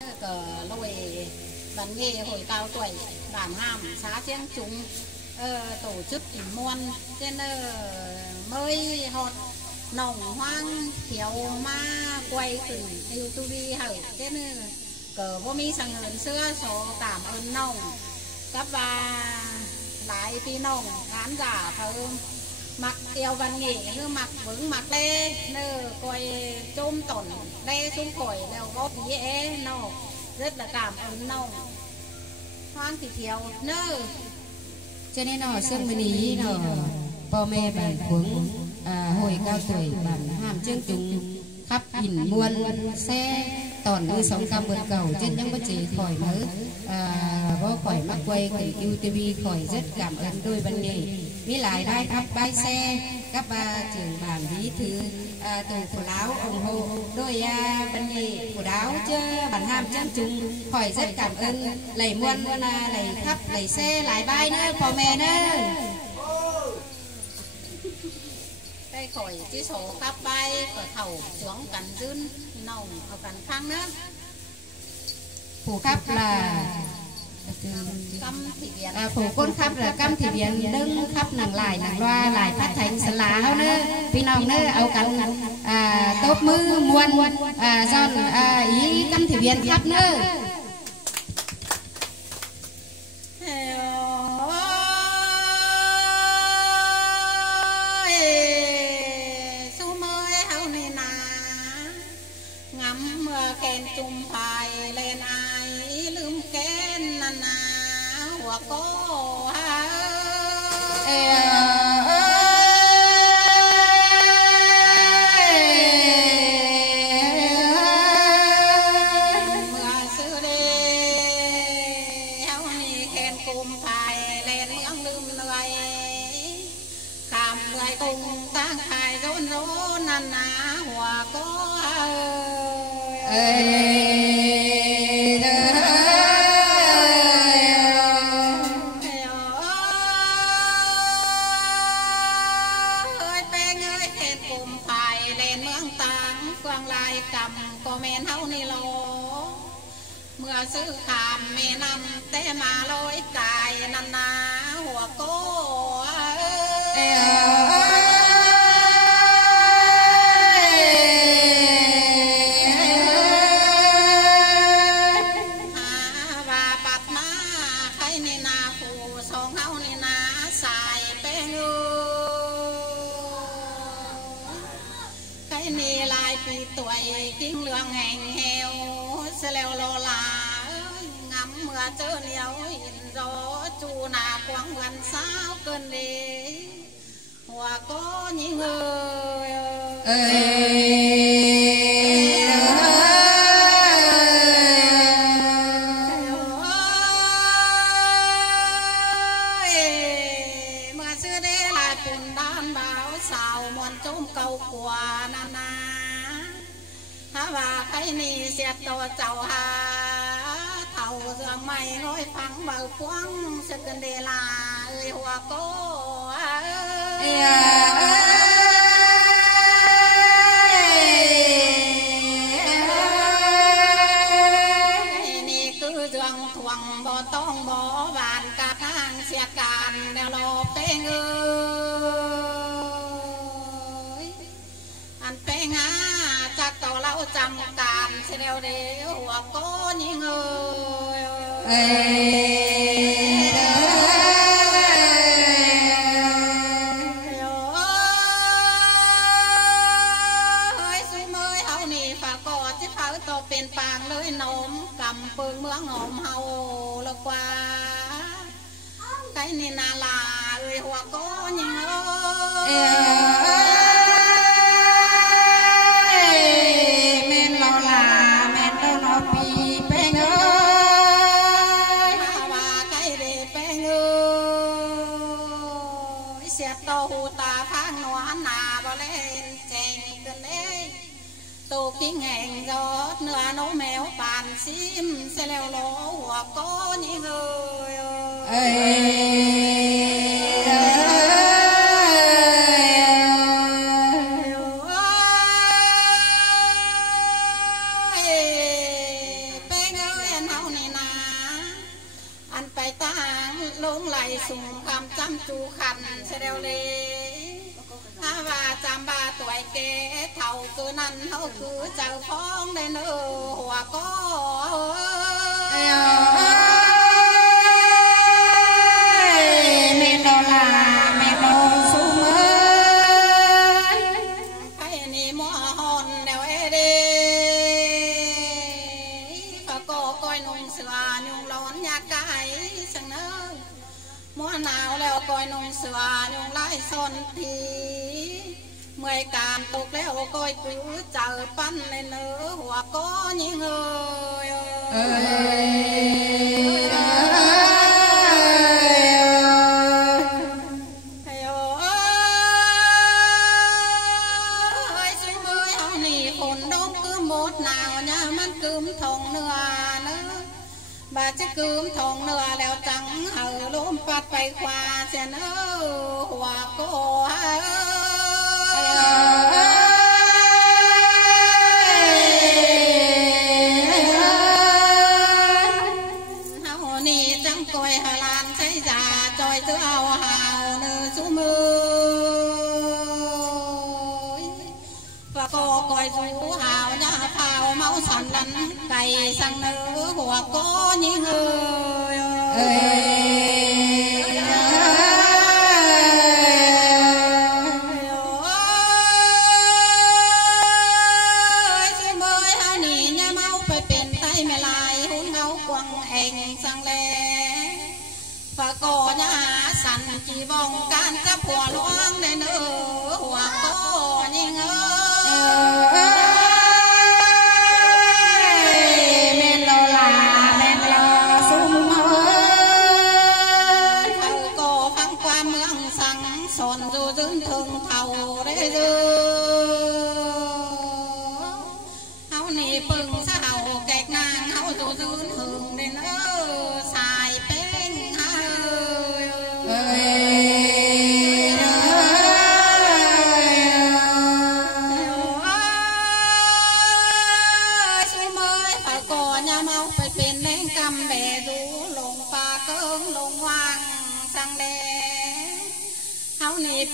cờ lôi văn nghệ hội cao tuổi bản hàm xã Chiang Chúng tổ chức tìm muôn trên mới hot nồng hoang thiếu ma quay từ YouTube hở trên cờ vô mi sang hơn xưa số cảm ơn nồng các bà lại phi nồng khán giả thơm mặc yêu văn nghệ như mặc vững mặc đê nơ coi chôm tổn đê xuống khỏi đều góp ý ế nô rất là cảm ơn nồng hoang thì thiếu nơ cho nên nó sân mình ý nó bò mẹ bản cuống hồi cao tuổi bản hàm chương chúng khắp hình muôn xe tòn như sóng cam vượt cầu trên những bất chỉ khỏi mới vô khỏi mắc quay kênh YouTube khỏi rất cảm ơn đôi văn nghệ với lại đai khắp bãi xe các ba trưởng bản bí thư từ của láo ủng hộ đôi văn nghệ của đáo chứ bản hàm chương chúng khỏi rất cảm ơn lầy muôn lầy khắp lầy xe lại bay nữa phò mẹ nữa đây khỏi chỉ số khắp bay ở thầu xuống cắn dưng nồng ở cắn phăng nữa phủ khắp là phủ côn khắp là cam thị biển đứng khắp nàng loa lại phát thành sân lá hơn nữa vì nòng nữa áo cắn tốt mưa muôn giòn ý cam thị biển khắp nữa kèn chung phải lên ai lướm kén nà hoặc có mưa xưa đê hao ni kèn cùng phải lên miếng lướm người khám người cùng tăng khai rôn rôn nà hoặc có mưa sư khám mê năm té mà lối cài năn ná hùa cô và bạt má khay nê na phù song hao nê na xài bé ngư khay nê lại vì tuổi kinh lượng hành heo sẽ leo lo là ngắm mưa chớ liều hiện gió chu nà quăng gần sao cơn đi hòa có những người mưa xưa đế lại phun đan báo xào muôn trốn cầu của nana và cái ni xẹt to chào hà thầu giường mày nói phẳng bờ quăng sẽ cần để là ơi hoa cô cái ni cứ giường thuồng bò tông bò bàn cả hàng xe càn đeo lô bé ngơi ăn bé ngá chắc tàu lâu trăm càn sẽ đeo để hùa có những người ơi suy mới hậu nì phá có chiếc pháo to bên pàng lưới nôm cầm phương mướn ngộm hầu là qua cái này là người hùa có những người kinh hẹn gió nửa nấu mèo bàn sim xe leo lỗ hoặc có những người bên ลงไหลสุ่มคำจำจูขันเสดวเลยถ้าว่าจำบาตัวเก๋เท่าคือนั้นเขาคือเจ้าฟ้องในเนื้อหัวก็เมโนลาเมโนสุเมยใครนี่มัวหอนเดวเดปะก็ก้อยนุ่งเสือยุงร้อนยากไก่สังเนื้อมัวหนาวแล้วก้อยนุ่งเสือยุงไล่ซนทีเมื่อการตกแล้วก้อยกูเจอปั้นในเนื้อหัวก็ยิงเอ้บาจะคืมทองเนื้อแล้วจังเห่าล้มปัดไปขวาเสียเนื้อหัวโก้เฮานี่จังกอยหลานใช้จ่าจอยเจ้าเอาหาวเนื้อสู้มือปะโกกอยสู้หาวหน้าเผาเมาสันลันไก่สังเนื้อหัวโก้ยิงฝากก่อนสันจีบองการจะผัวล้วงในเนื้อหัวก็ยิงเมโลลาเมโลสุมเมยเขาก็ฟังความเมืองสังสนดูดึงถึงเท่าได้เฮานี่ปึงเศร้าแกกนางเฮาดูดึงถึงในเนื้อสายเป็น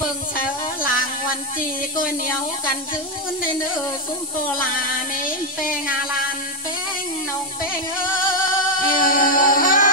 ปึงเสือหลังวันจีก้อยเหนียวกันจื้นในเนื้อซุ้มโตลาเมมเปงอาลานเป้งนองเป้งเอ้